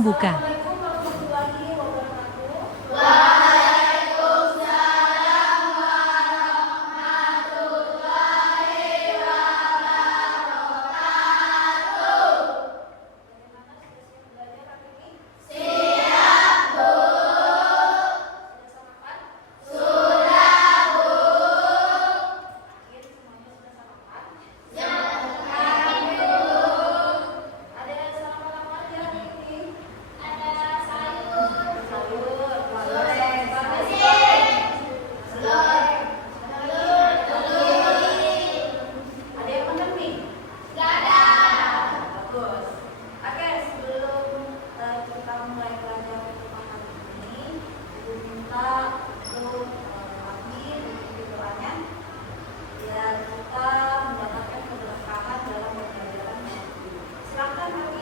membuka.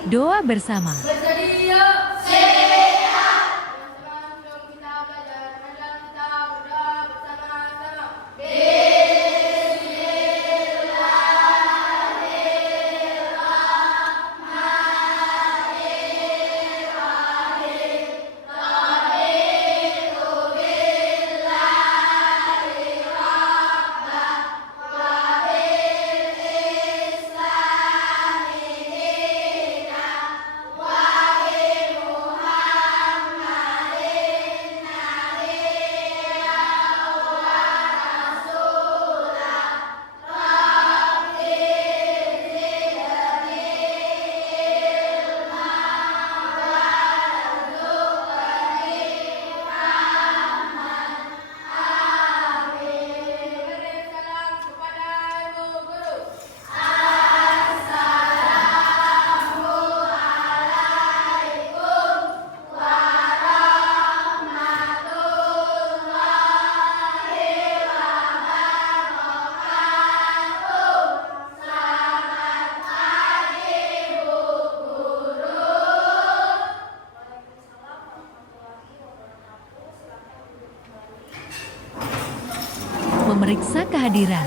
Doa bersama. Memeriksa kehadiran.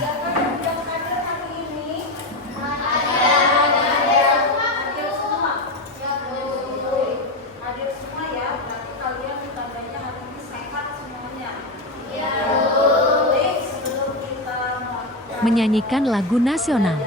Menyanyikan lagu nasional.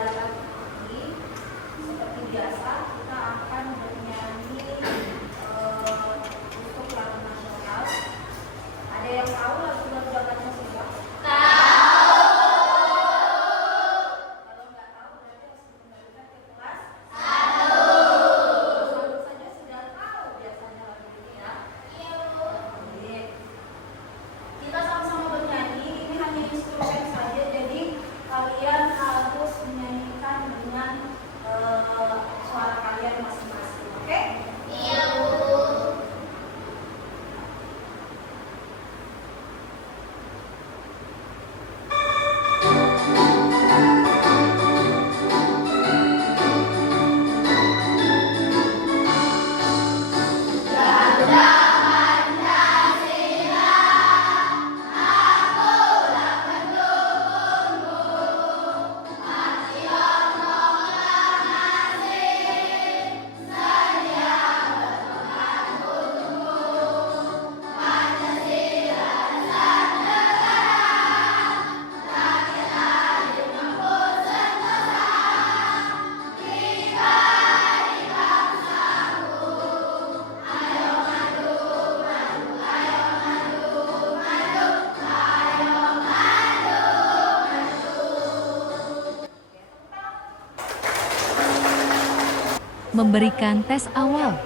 Memberikan tes awal.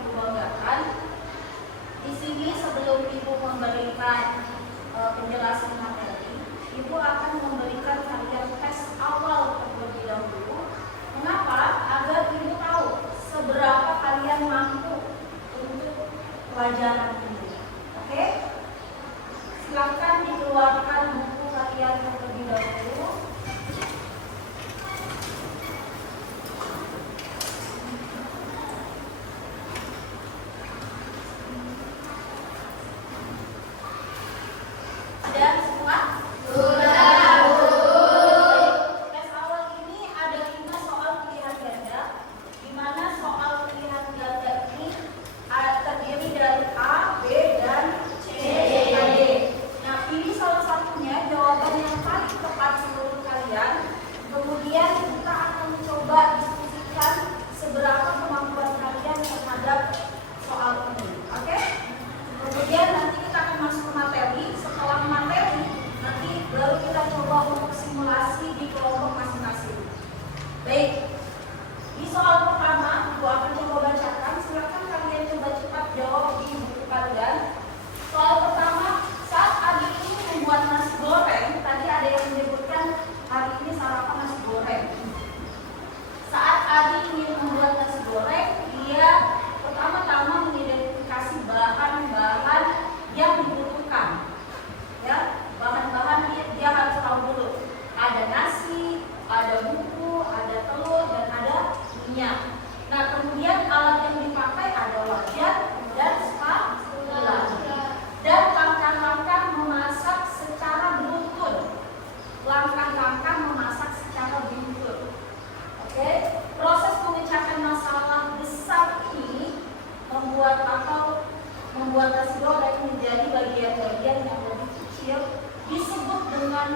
Di sini sebelum Ibu memberikan penjelasan materi, Ibu akan memberikan kalian tes awal terlebih dahulu. Mengapa? Agar Ibu tahu seberapa kalian mampu untuk pelajaran ini. Oke? Silakan dikeluarkan buku kalian terlebih dahulu.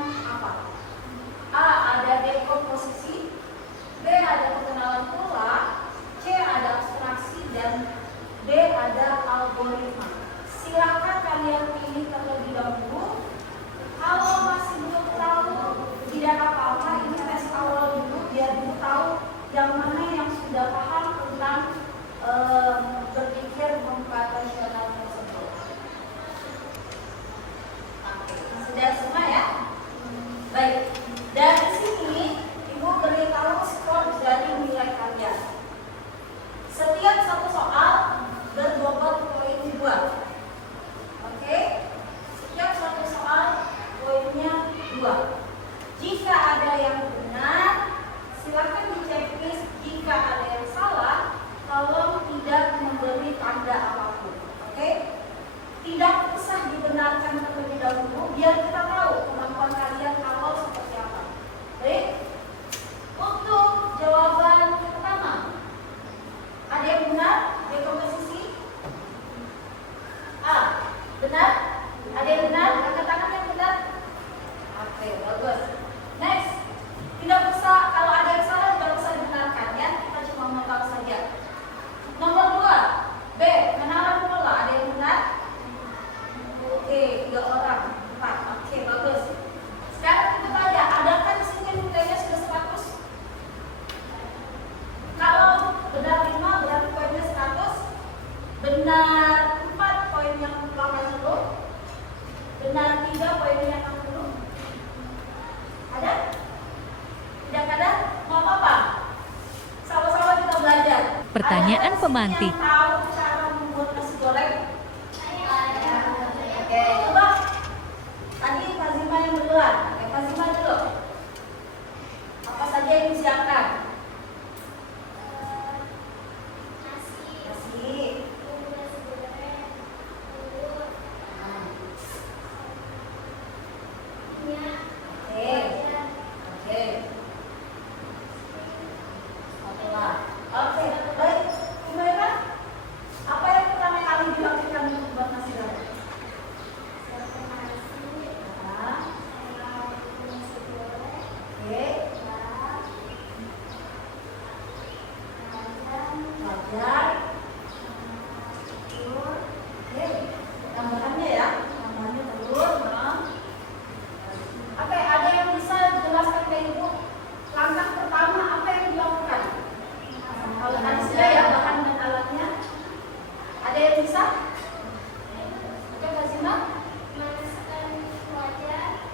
apa? A. Ada dekomposisi, B. Ada pengenalan pola, C. Ada abstraksi, dan D. Ada algoritma. Silakan kalian pilih terlebih dahulu. Kalau masih belum tahu, tidak apa-apa, ini tes awal dulu biar dulu tahu yang mana yang sudah paham tentang berpikir komputasional tersebut. Oke, sudah semua ya? Baik, dari sini Ibu beritahu skor dari nilai kalian. Setiap satu soal berbobot poin 2. Oke, setiap satu soal poinnya 2. Jika ada yang benar, silakan diceklis. Jika ada yang salah, tolong tidak memberi tanda apapun. Oke? Tidak usah dibenarkan terlebih dahulu, biar kita tahu kemampuan kalian awal seperti apa. Baik? Untuk jawaban pertama, ada yang benar? Dekomposisi? A. Benar? Ada yang benar? Angkat tangan yang benar? Oke, bagus. Next. Tidak usah, kalau ada yang salah tidak usah dibenarkan ya. Kita cuma mau tahu saja. Nomor 2, B. Pengenalan pola. Ada yang benar? Oke, 3 orang. 4. Oke, bagus. Sekarang kita tanya, adakah di sini nilainya sudah 100? Kalau benar 5 berarti poinnya 100. Benar 4 poinnya 80. Benar 3 poinnya 60. Ada? Tidak ada? Mau apa? Sama-sama kita belajar. Pertanyaan pemantik. Yang tahu cara membuat nasi goreng? Oke, coba. Tadi Fazima yang duluan. Oke, Fazima dulu. Apa saja yang disiapkan? Nasi. Oke. Oke, baik. Gimana? Apa yang pertama kali dilakukan untuk buat nasi goreng? Oke. Wajar. Oke. Tambahannya ya. Tambahannya telur. Oke, ada yang bisa jelaskan ke Ibu? Langkah pertama apa yang dilakukan? Kalau tadi sudah ya bahan dan alatnya. Ada yang bisa? Oke, Kak Zina?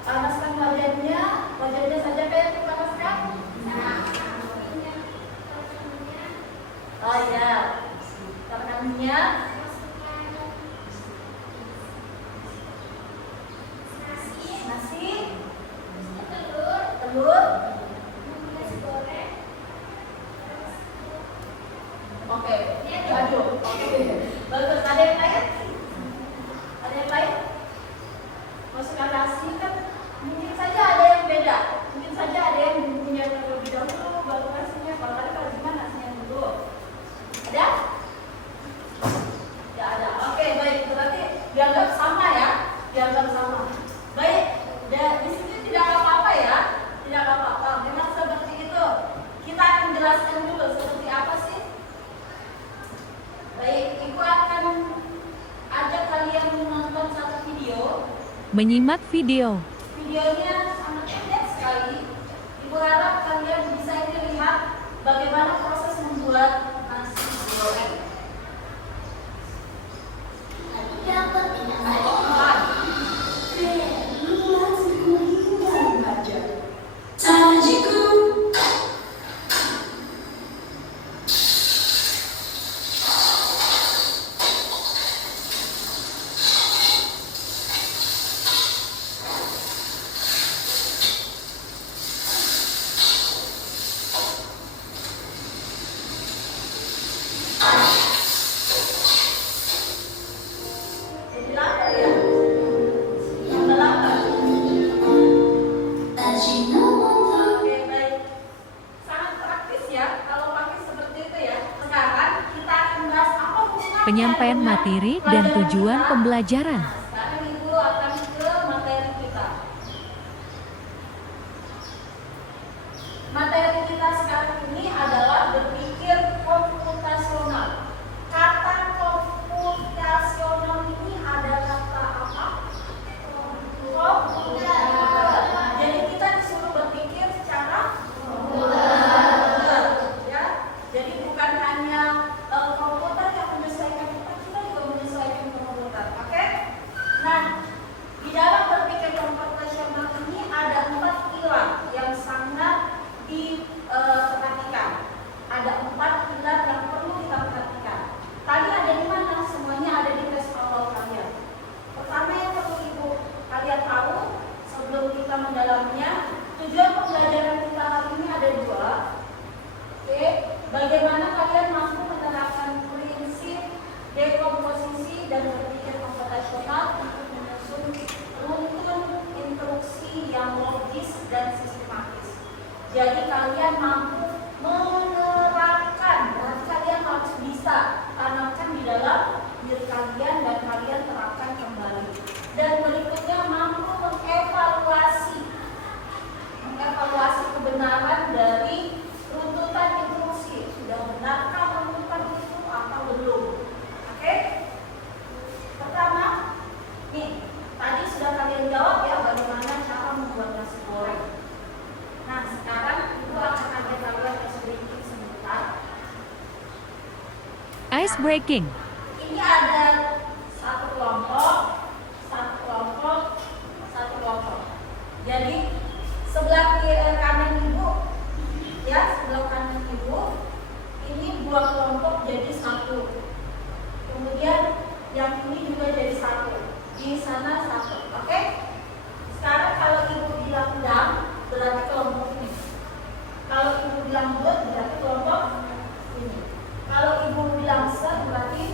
Panaskan wajannya. Wajannya saja kayak dipanaskan? Oh ya. Tekan minyak. Nasi. Telur. Oke, aduk. Oke, bagus. Ada yang lain? Ada yang lain? Masukkan nasi kan mungkin saja ada yang beda. Mungkin saja ada yang bumbunya terlebih dahulu, baru nasinya. Kalau tadi kalau gimana nasinya dulu? Ada? Tidak ada. Oke, baik. Berarti dianggap sama ya. Dianggap sama. Baik. Di sini tidak apa-apa ya. Tidak apa-apa. Memang seperti itu. Kita akan jelaskan dulu seperti apa sih. Baik, Ibu akan ajak kalian menonton satu video. Menyimak video. Videonya sangat pendek sekali. Ibu harap kalian bisa lihat bagaimana proses membuat nasi goreng. Jadi lapar ya? Tambah lapar. Oke, baik. Sangat praktis ya kalau pakai seperti itu ya. Sekarang kita akan bahas apa hubungannya Penyampaian dengan materi dan tujuan kita. pembelajaran. Nah, sekarang Ibu akan ke materi kita. Materi kita sekarang ini adalah berpikir komputasional. Kata komputasional ini ada kata apa? Komputer. Jadi kita disuruh berpikir secara komputer, ya. Jadi bukan hanya komputer yang menyesuaikan kita juga menyesuaikan komputer. Oke? Nah, di dalam berpikir komputasional ini ada 4 pilar yang sangat diperhatikan. Ada 4 pilar yang perlu kita perhatikan. Tadi ada di mana? Semuanya ada di tes awal kalian. Pertama yang perlu ibu kalian tahu sebelum kita mendalaminya, tujuan pembelajaran kita hari ini ada 2. Oke, bagaimana kalian mampu menerapkan prinsip dekomposisi dan berpikir komputasional untuk menyusun runtun instruksi yang logis dan sistematis. Jadi kalian mampu menerapkan, berarti kalian harus bisa tanamkan di dalam diri kalian dan kalian terapkan kembali. Dan berikutnya mampu mengevaluasi kebenaran dari runtutan instruksi. Sudah benarkah runtutan itu atau belum? Oke? Pertama, nih tadi sudah kalian jawab ya bagaimana cara membuat nasi goreng. Nah, sekarang ibu akan ajak kalian ice breaking sebentar. Ice breaking. Ini ada satu kelompok, satu kelompok, satu kelompok. Jadi sebelah kiri kanan ibu, ya sebelah kanan ibu, ini 2 kelompok jadi 1. Kemudian yang ini juga jadi 1. Di sana 1. Oke? Sekarang kalau ibu bilang dam, berarti kelompok ini. Kalau ibu bilang buat, berarti kelompok ini. Kalau ibu bilang se, berarti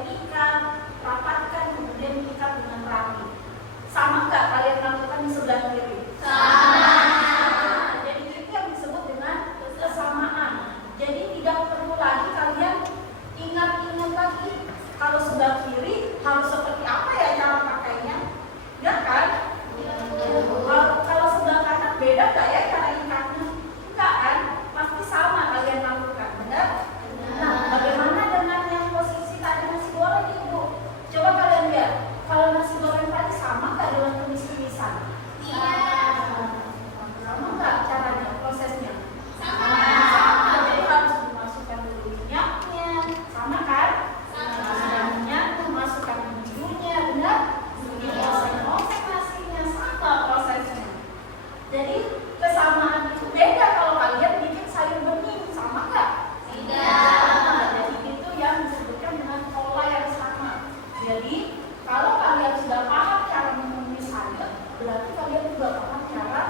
kalian ikat, rapatkan, kemudian ikat dengan rapi. Sama nggak kalian lakukan di sebelah kiri? Sama. Jadi itu yang disebut dengan kesamaan. Jadi tidak perlu lagi kalian ingat-ingat lagi kalau sebelah kiri harus seperti apa ya cara pakainya, ya kan? Kalau sebelah kanan beda nggak ya cara ikatnya? Enggak kan? Pasti sama kalian lakukan, benar? Nah, bagaimana dengan yang posisi tadi nasi goreng Ibu? Coba kalian lihat, kalau nasi goreng tadi sama nggak dengan tumis-tumisan? Sama nggak caranya, prosesnya? Sama. Jadi harus dimasukkan dulu minyaknya, sama kan? Masukkan minyaknya, masukkan bumbunya, benar? Dioseng-oseng nasinya, sama prosesnya. Jadi kesamaan itu beda kalau kalian bikin sayur bening, sama nggak? Tidak. Jadi itu yang disebutkan dengan pola yang sama. Jadi kalau kalian sudah paham cara menumis sayur, berarti kalian juga paham cara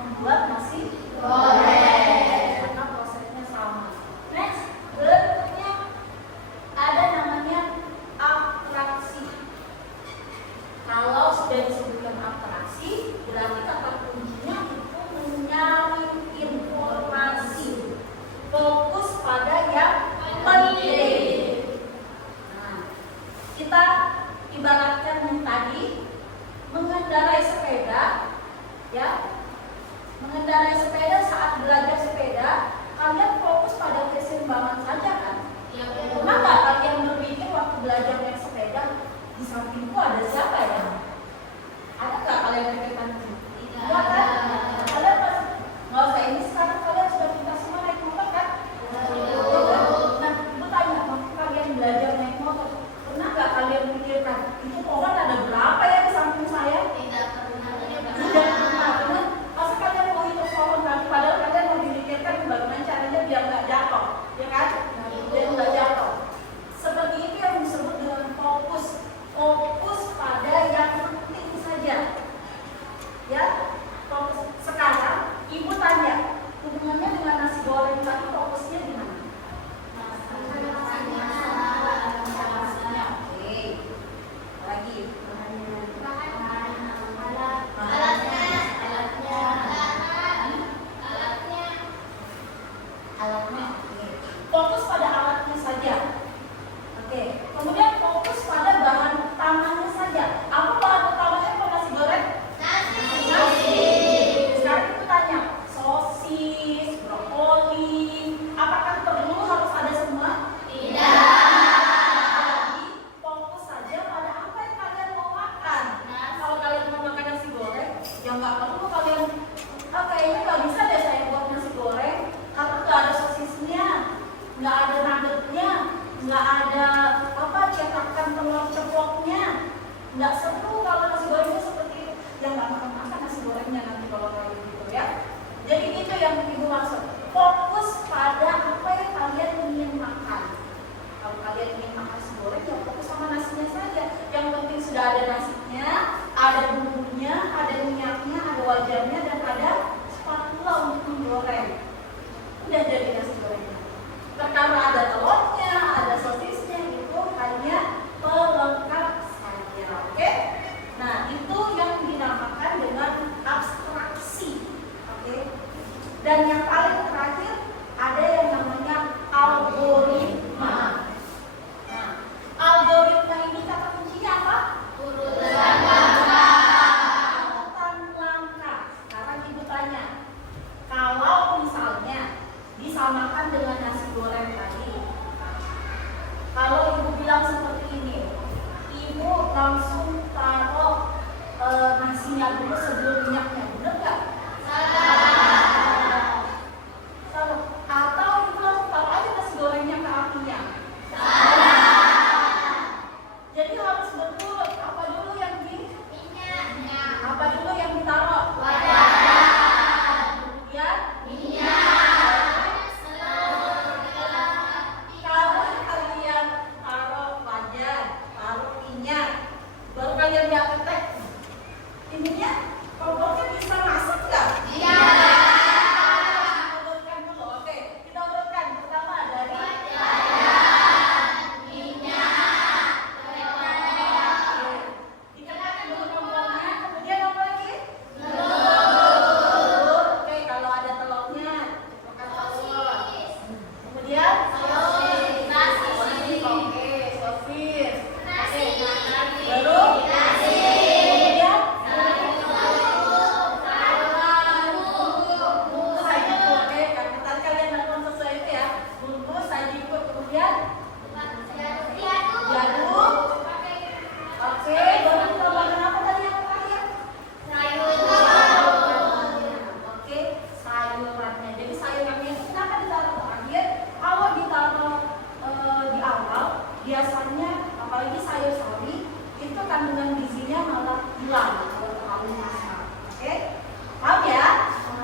membuat nasi goreng. Karena prosesnya sama. Next, berikutnya ada namanya atraksi. Kalau sudah disebutkan atraksi, berarti kata kuncinya itu menyaring informasi, fokus pada yang penting. Nah, kita ibaratkan yang tadi mengendarai sepeda, ya, mengendarai sepeda saat belajar sepeda, kalian fokus pada keseimbangan saja kan? Pernah nggak kalian berpikir waktu belajar naik sepeda, di sampingku ada siapa ya? Ada nggak kalian pikirkan itu? Enggak kan? Kalian pasti nggak usah ini sekarang kalian sudah pintar semua naik motor kan? Nah, ibu tanya, waktu kalian belajar naik motor, pernah nggak kalian pikirkan itu pohon ada berapa ya di samping saya? Tidak pernah, benar? Masa kalian mau hitung pohon tadi, padahal kalian mau memikirkan bagaimana caranya biar nggak jatuh, ya kan? Biar nggak jatuh. Seperti itu yang disebut dengan fokus. Fokus pada yang penting saja, ya. Fokus. Sekarang ibu tanya, hubungannya dengan nasi goreng tadi fokusnya di mana? Masanya. Oke. Lagi. Alatnya. Oke. Fokus pada alatnya saja. Oke. Kemudian fokus pada bahan utamanya saja. Apa bahan utamanya kalau nasi goreng? Nasi. Sekarang kita tanya, sosis, brokoli, apakah perlu harus ada semua? Jadi fokus saja pada apa yang kalian mau makan. Nah, kalau kalian mau makan nasi goreng, ya nggak perlu kalian, kayaknya nggak bisa deh saya buat nasi goreng karena nggak ada sosisnya, nggak ada nuggetnya, nggak ada cetakan telur ceploknya, nggak seru kalau nasi gorengnya seperti itu. Yang nggak makan nasi gorengnya nanti kalau kayak gitu ya. Jadi itu yang ibu maksud, fokus pada apa yang kalian ingin makan. Kalau kalian ingin makan nasi goreng, ya fokus sama nasinya saja. Yang penting sudah ada nasinya, ada bumbunya, ada minyaknya, ada wajannya, dan ada spatula untuk menggoreng. Udah jadi nasi gorengnya. Karena ada telurnya, ada sosisnya, itu hanya pelengkap saja, oke? Nah, itu yang dinamakan dengan abstraksi, oke? Dan yang paling terakhir ada yang namanya algoritma. Nah, algoritma ini kata kuncinya apa? Urutan langkah. Sekarang ibu tanya, kalau misalnya disamakan dengan nasi goreng tadi, kalau ibu bilang seperti ini, ibu langsung taruh nasinya dulu sebelum minyaknya, benar nggak? Salah. Atau ibu langsung taruh aja nasi gorengnya ke apinya? Salah. Jadi harus betul, apa dulu yang di? Minyak. Apa dulu yang ditaruh? Wajan. Kemudian minyak. Kalau kalian taruh wajan, taruh minyak, baru kalian lihat ininya, kompornya bisa apalagi sayur sawi, itu kandungan gizinya malah hilang kalau terlalu masak. Oke? Paham ya?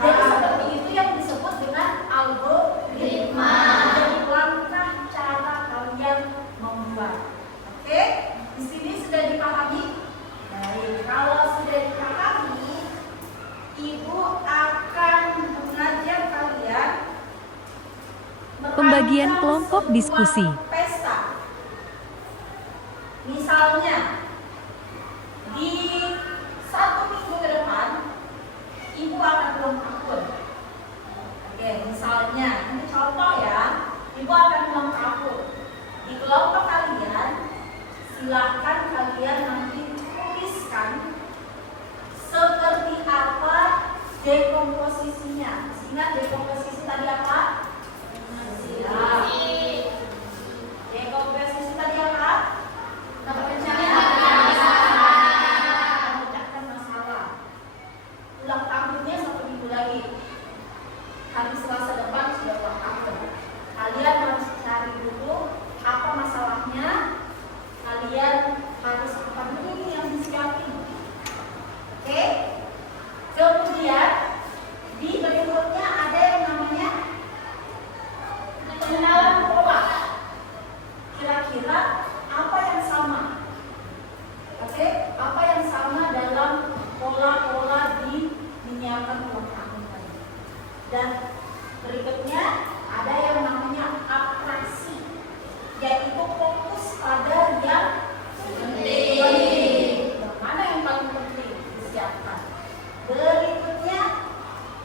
Jadi seperti itu yang disebut dengan algoritma. Jadi langkah cara kalian membuat. Oke? Di sini sudah dipahami? Baik, kalau sudah dipahami, Ibu akan mengajar kalian Pembagian merancang kelompok sebuah diskusi. pesta. Misalnya, di 1 minggu ke depan, Ibu akan ulang tahun. Oke, misalnya, ini contoh ya, Ibu akan ulang tahun. Di kelompok kalian, silakan kalian nanti tuliskan seperti apa dekomposisinya. Ingat dekomposisi tadi apa? Ya. Dekomposisi tadi apa? Memecahkan masalah. Ulang tahunnya 1 minggu lagi. Hari Selasa depan sudah ulang tahun. Kalian harus cari dulu apa masalahnya. Kalian harus apa dulu nih yang disiapin. Oke? Kemudian di berikutnya ada yang namanya pengenalan pola. Kira-kira apa yang sama? Oke, apa yang sama dalam pola-pola di menyiapkan ulang tahun tadi? Dan berikutnya ada yang namanya atraksi, yaitu fokus pada yang penting. Mana yang paling penting disiapkan? Berikutnya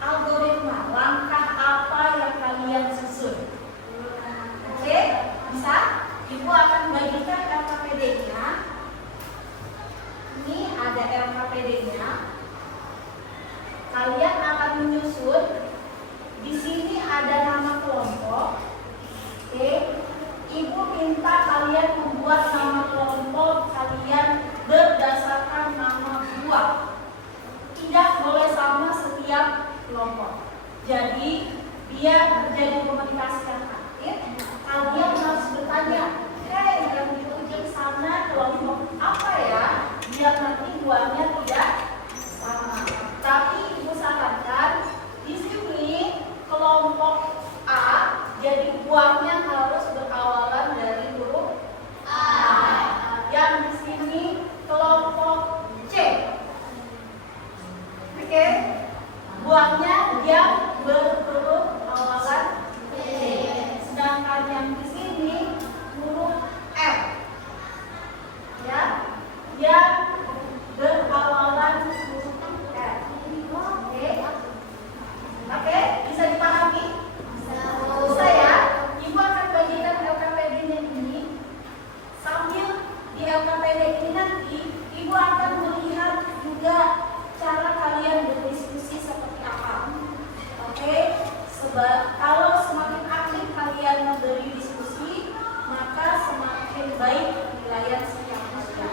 algoritma, langkah apa yang kalian susun. Oke, bisa? Ibu akan bagikan LKPD-nya. Ini ada LKPD-nya. Kalian akan menyusun. Di sini ada nama kelompok. Oke, Ibu minta kalian membuat nama kelompok kalian berdasarkan nama buah. Tidak boleh sama setiap kelompok. Jadi biar terjadi komunikasi yang aktif, kalian harus bertanya, yang di ujung sana kelompok apa ya? Biar nanti buahnya tidak sama. Tapi Ibu sarankan di sini kelompok A, jadi buahnya harus berawalan dari huruf A. Yang di sini kelompok C. Oke, buahnya yang berhuruf awalan B. Sedangkan yang di sini huruf F, ya, yang berawalan huruf F. Oke, bisa dipahami? Bisa ya. Ibu akan bagikan LKPD-nya ini. Sambil di LKPD ini nanti Ibu akan melihat juga cara kalian berdiskusi seperti apa. Oke, kalau semakin aktif kalian memberi diskusi, maka semakin baik penilaian setiap usia.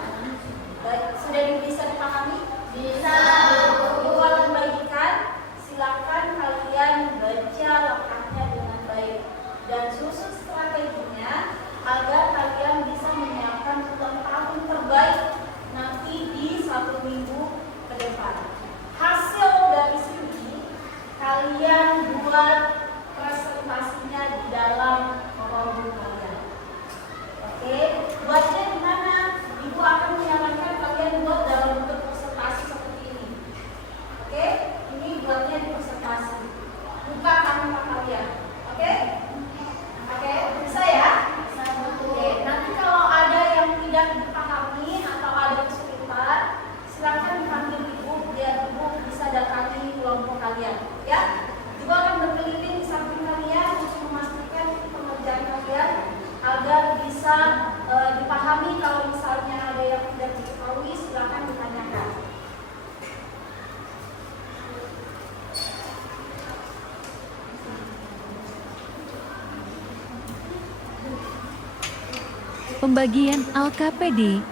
Baik, sudah bisa dipahami? Bisa. Ibu akan bagikan, silakan kalian baca langkahnya dengan baik dan susun strateginya agar kalian bisa menyiapkan ulang tahun terbaik nanti di 1 minggu ke depan. Hasil dari sini kalian buat presentasinya di dalam forum kalian. Oke, buatnya di mana? Ibu akan menyarankan kalian buat dalam bentuk presentasi seperti ini. Oke, ini buatnya di presentasi. Buka kamera kalian. Oke? Oke, bisa ya? Oke, nanti kalau ada yang tidak dipahami atau ada kesulitan, silakan dipanggil Ibu biar Ibu bisa datangi kelompok kalian, ya. Ibu akan berkeliling di samping kalian untuk memastikan pengerjaan kalian agar bisa dipahami. Kalau misalnya ada yang tidak diketahui, silakan ditanyakan. Pembagian LKPD.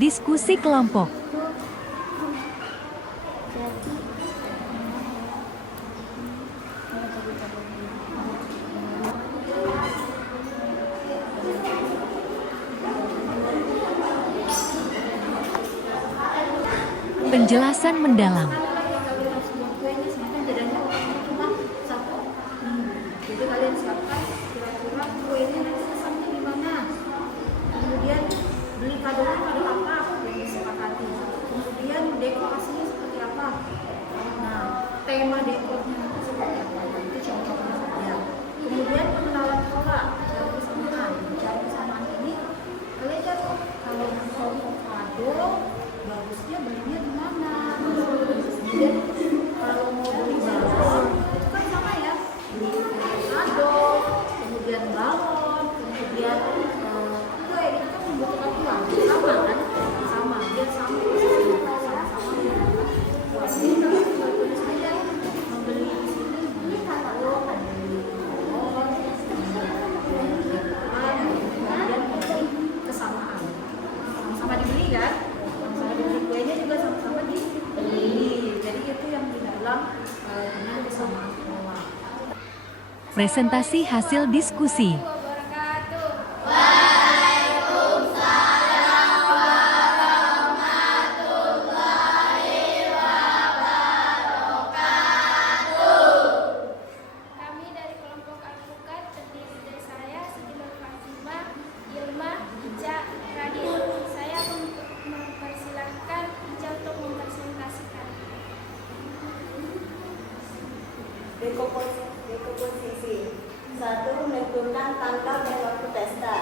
Diskusi kelompok. Penjelasan mendalam. Adalah yang kalian harus buat kuenya, sedangkan jadanya waktunya cuma 1 minggu. Jadi kalian siapkan kira-kira kuenya nanti pesannya di mana. Kemudian beli kadonya pada apa, yang disepakati. Kemudian dekorasinya seperti apa. Nah, tema dekornya nanti seperti apa. Itu contohnya saja. Kemudian pengenalan pola, cari kesamaan. Cari kesamaan ini kalian jatuh kalau kelompok kado bagusnya belinya di mana. Kemudian kalau mau beli balon itu kan sama ya, beli kado, kemudian balon, kemudian kue itu kan membutuhkan uang, sama kan, sama dia sama sama-sama uang ini kalau tentu saja membeli di sini beli kado, beli balon, kemudian beli kesamaan, sama-sama dibeli kan, sama-sama dibeli kuenya juga sama-sama dibeli. Jadi itu yang dibilang dengan kesamaan pola. Presentasi hasil diskusi. Kami dari kelompok alpukat terdiri dari saya, Siti Nur Fatimah, Ilma, Ica, Radit. Saya mempersilahkan Ica untuk mempresentasikan. Dekomposisi. 1. Menentukan tanggal dan waktu pesta.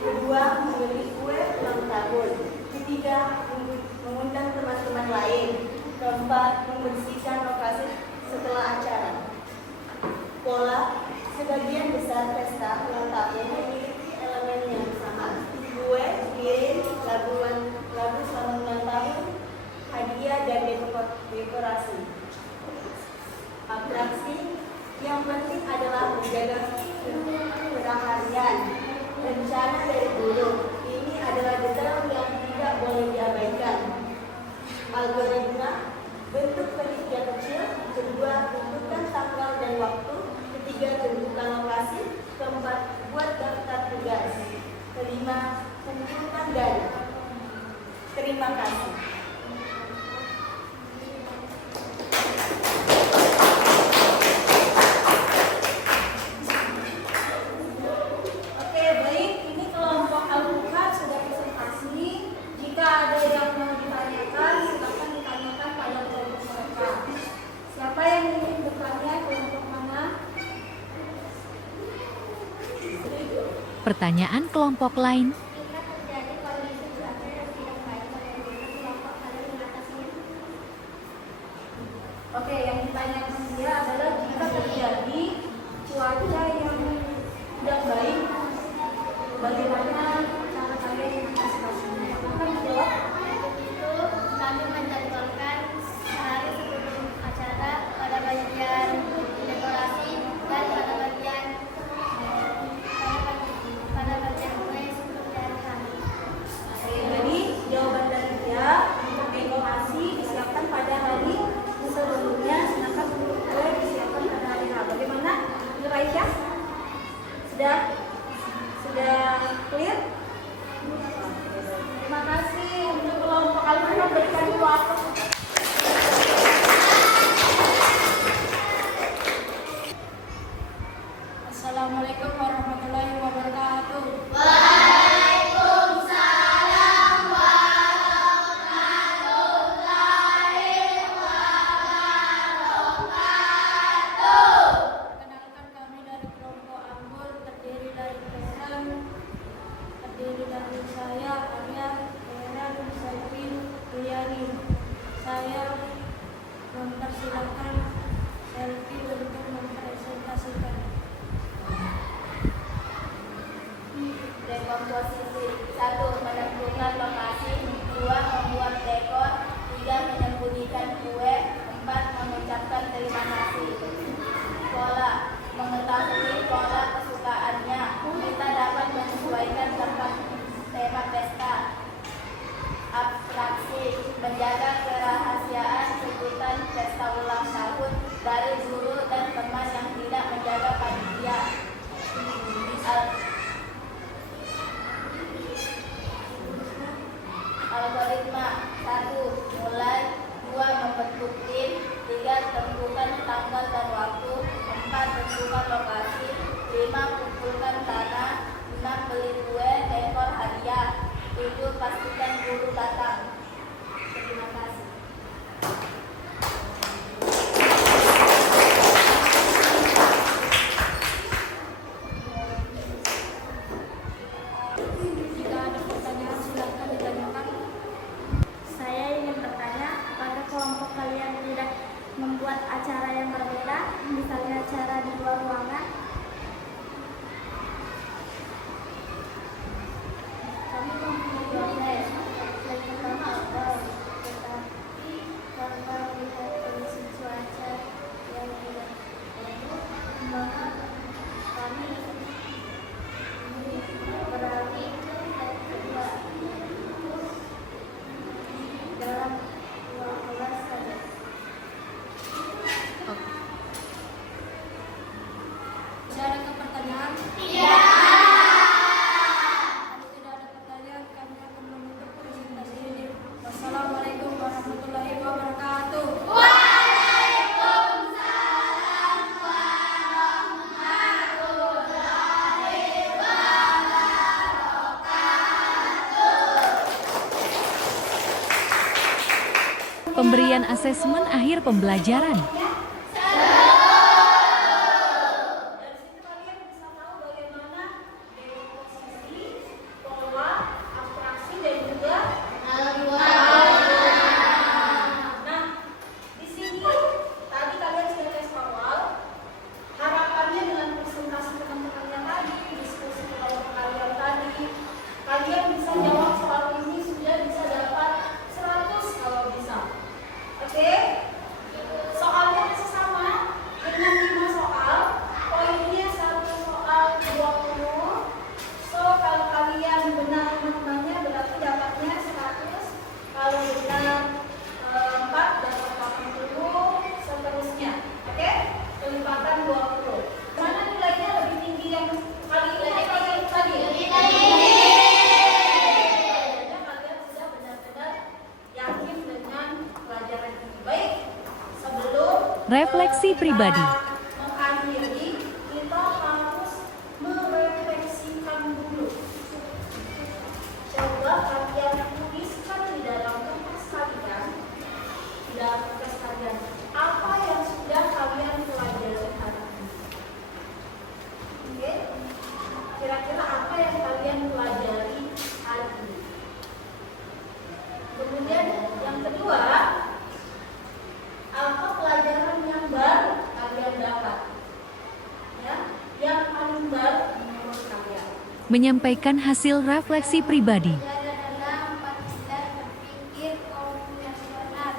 2. Membeli kue ulang tahun. 3. Mengundang teman-teman lain. 4. Membersihkan lokasi setelah acara. Pola. Sebagian besar pesta ulang tahun memiliki elemen yang sama. Kue, piring, lagu selamat ulang tahun, hadiah dan dekorasi. Atraksi. Yang penting adalah menjaga kerahasiaan. Rencana dari dulu. Ini adalah detail yang tidak boleh diabaikan. Algoritma. Bentuk panitia kecil. 2. Tentukan tanggal dan waktu. 3. Tentukan lokasi. 4. Buat daftar tugas. 5. Kumpulkan dana. Terima kasih. Oke, baik. Ini kelompok alpukat sudah presentasi. Jika ada yang mau ditanyakan, silakan ditanyakan pada kelompok mereka. Siapa yang ingin bertanya, kelompok mana? Pertanyaan kelompok lain. Jika terjadi kondisi cuaca yang tidak baik, bagaimana kelompok kalian mengatasinya? Oke, yang ditanyakan dia adalah jika terjadi cuaca yang tidak baik, bagaimana cara kalian mengantisipasinya? Akan dijawab? Itu kami menjadwalkan sehari sebelum acara pada bagian dekorasi dan pada bagian kue seperti hari-hari. Oke, jadi jawaban dari dia untuk dekorasi disiapkan pada hari sebelumnya, sedangkan untuk kue disiapkan pada hari H. Bagaimana, Nur Aisyah? Sudah clear? Terima kasih untuk kelompok alumni berikan waktu. Assalamualaikum warahmatullahi wabarakatuh. Perkenalkan, kami dari kelompok Anggur terdiri dari saya, Arya, Hera, Saifin, Riyani. Saya mempersilahkan Selfie untuk mempresentasikan. Dekomposisi. 1. Menentukan lokasi. 2. Membuat dekor. 3. Menyembunyikan kue. 4. Mengucapkan terima kasih. Pola. Mengetahui pola kesukaannya. Kita dapat menyesuaikan tempat tema pesta. Abstraksi. Menjaga kerahasiaan sebutan pesta ulang tahun dari guru dan teman yang tidak menjaga panitia. Algoritma. 1. Mulai 7. Pastikan guru datang. Terima kasih. Jika ada pertanyaan silakan ditanyakan. Saya ingin bertanya, apakah kelompok kalian tidak membuat acara yang berbeda, misalnya acara di luar ruangan? Kami mempunyai tetapi karena melihat kondisi cuaca yang tidak maka kami beralih ke hari kedua dalam 2 kelas saja. Ada pertanyaan? Tidak. Kalau tidak ada pertanyaan, kami akan menutup presentasi ini. Wassalamualaikum warahmatullahi wabarakatuh. Pemberian asesmen akhir pembelajaran. Dari situ kalian bisa tahu bagaimana dekomposisi, pola, abstraksi, dan juga Nah, di sini tadi kalian sudah tes awal. Harapannya dengan presentasi teman-teman yang tadi, diskusi kelompok kalian tadi, kalian bisa jawab soal ini sudah bisa dapat 100 kalau bisa. Oke? Soalnya masih sama dengan 5 soal. Poinnya 1 soal 20. So, kalau kalian benar namanya berarti dapatnya 100. Kalau benar 4 dapat 80, seterusnya. Oke? Kelipatan 20. Mana nilainya lebih tinggi yang kali ini atau yang tadi? Lebih tinggi. Kalian sudah benar-benar yakin dengan pelajaran ini. Baik, sebelum Refleksi pribadi. mengakhiri, kita harus merefleksikan dulu. Coba kalian tuliskan di dalam kertas kalian, apa yang sudah kalian pelajari hari ini. Oke? Kira-kira apa yang kalian pelajari hari ini? Kemudian yang kedua, apa pelajaran yang baru kalian dapat? Ya, yang paling baru menurut kalian. Menyampaikan hasil refleksi pribadi. Belajar adalah 4 pilar berpikir kombinasional.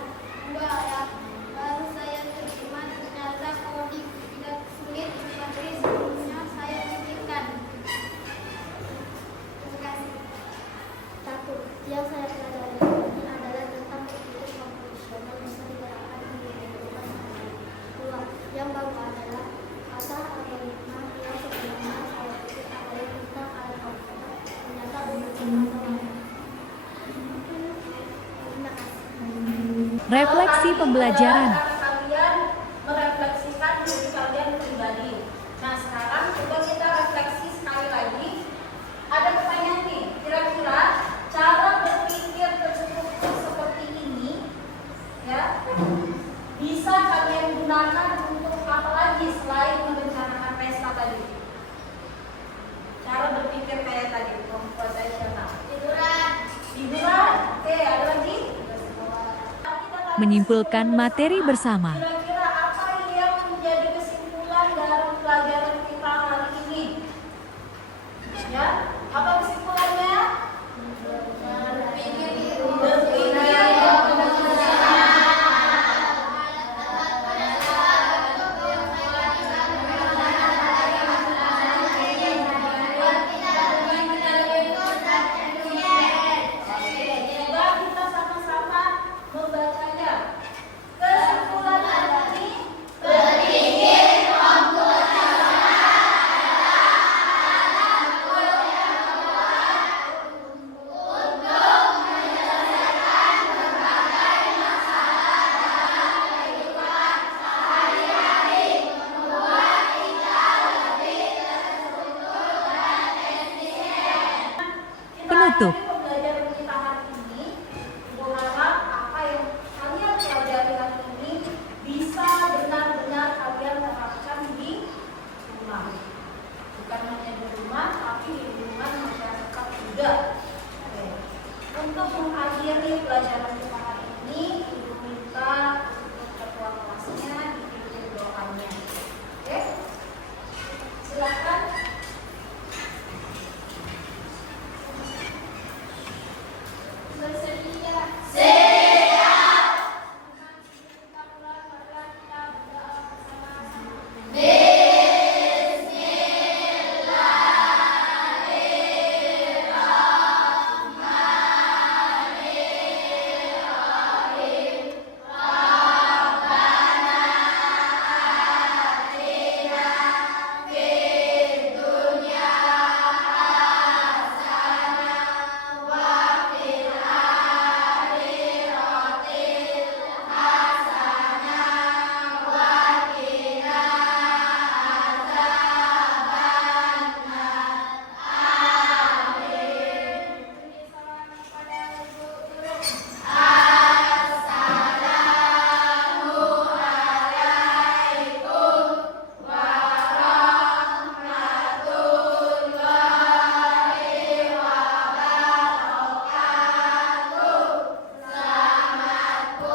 2. Yang baru saya terima ternyata coding tidak sulit seperti sebelumnya saya pikirkan. Terima kasih. 1. Yang saya pelajari ini adalah tentang berpikir kombinasional bisa diterapkan di kehidupan sehari-hari. 2. Yang baru adalah asal algoritma yang sebelumnya saya pikir adalah tentang alat komputer, ternyata bukan teman-teman. Terima kasih. Refleksi pembelajaran. Kalian merefleksikan diri kalian pribadi. Nah, sekarang coba kita refleksi sekali lagi. Ada pertanyaan nih, kira-kira cara berpikir terstruktur seperti ini, ya, bisa kalian gunakan untuk apa lagi selain merencanakan pesta tadi? Cara berpikir kayak tadi, komputasional. Tiduran. Oke, ada lagi? Menyimpulkan materi bersama. Kira-kira apa yang menjadi kesimpulan dari pelajaran kita hari ini? Ya, apa kesimpulannya? Berpikir Coba kita sama-sama membacanya. Kesimpulan hari ini, Penutup. pembelajaran mengakhiri pelajaran kita hari ini, Ibu minta untuk ketua kelasnya dipimpin doanya. Oke? Silakan. Bersedia. Kita mulai, marilah kita berdoa bersama-sama. Beri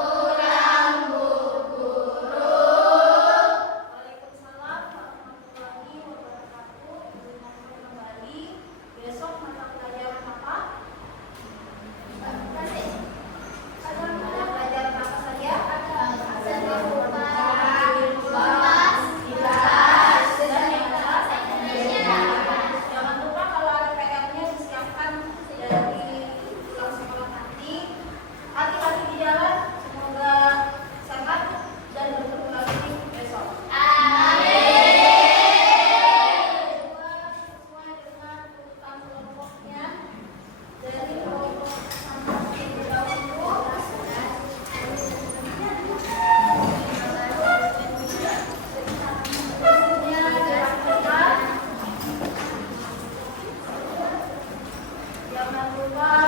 salam kepada Ibu Guru. Waalaikumsalam warahmatullahi wabarakatuh. Ibu mohon kembali. Besok mata pelajaran apa? Ada mata pelajaran apa saja? Jangan lupa kalau ada PR-nya disiapkan dari pulang sekolah nanti. Hati-hati di jalan, semoga sehat dan bertemu lagi besok. Sesuai dengan urutan kelompoknya dari kelompok sama terlebih dahulu. Berikutnya jangan lupa